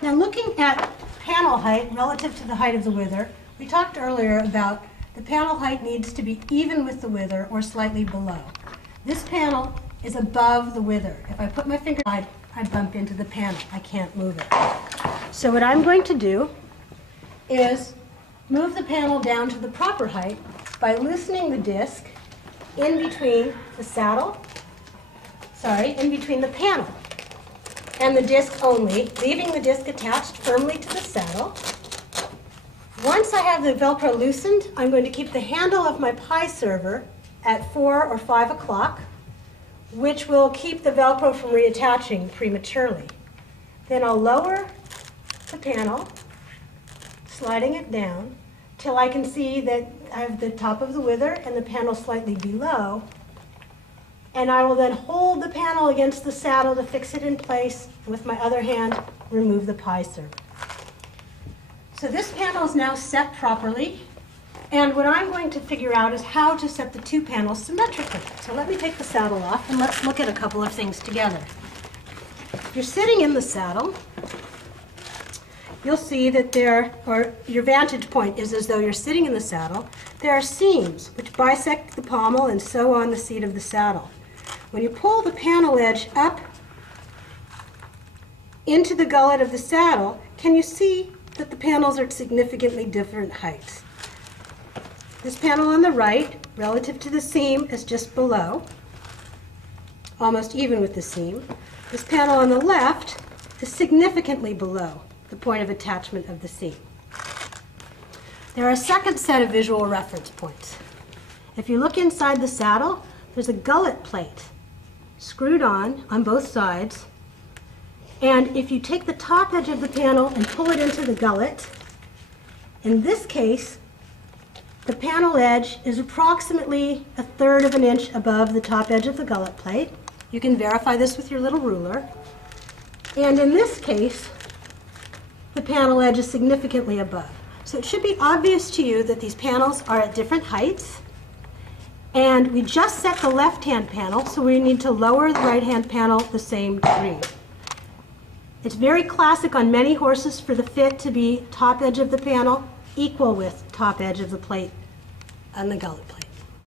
Now looking at panel height relative to the height of the wither, we talked earlier about the panel height needs to be even with the wither or slightly below. This panel is above the wither. If I put my finger, I bump into the panel. I can't move it. So what I'm going to do is move the panel down to the proper height by loosening the disc in between the panel and the disc only, leaving the disc attached firmly to the saddle. Once I have the Velcro loosened, I'm going to keep the handle of my pie server at 4 or 5 o'clock, which will keep the Velcro from reattaching prematurely. Then I'll lower the panel, sliding it down, till I can see that I have the top of the wither and the panel slightly below. And I will then hold the panel against the saddle to fix it in place, and with my other hand, remove the pie server. So this panel is now set properly, and what I'm going to figure out is how to set the two panels symmetrically. So let me take the saddle off and let's look at a couple of things together. If you're sitting in the saddle, you'll see that your vantage point is as though you're sitting in the saddle. There are seams which bisect the pommel and sew on the seat of the saddle. When you pull the panel edge up into the gullet of the saddle, can you see that the panels are at significantly different heights? This panel on the right, relative to the seam, is just below, almost even with the seam. This panel on the left is significantly below the point of attachment of the seam. There are a second set of visual reference points. If you look inside the saddle, there's a gullet plate screwed on both sides, and if you take the top edge of the panel and pull it into the gullet, in this case, the panel edge is approximately 1/3 of an inch above the top edge of the gullet plate. You can verify this with your little ruler. And in this case, the panel edge is significantly above. So it should be obvious to you that these panels are at different heights. And we just set the left-hand panel, so we need to lower the right-hand panel the same degree. It's very classic on many horses for the fit to be top edge of the panel equal with top edge of the plate on the gullet plate.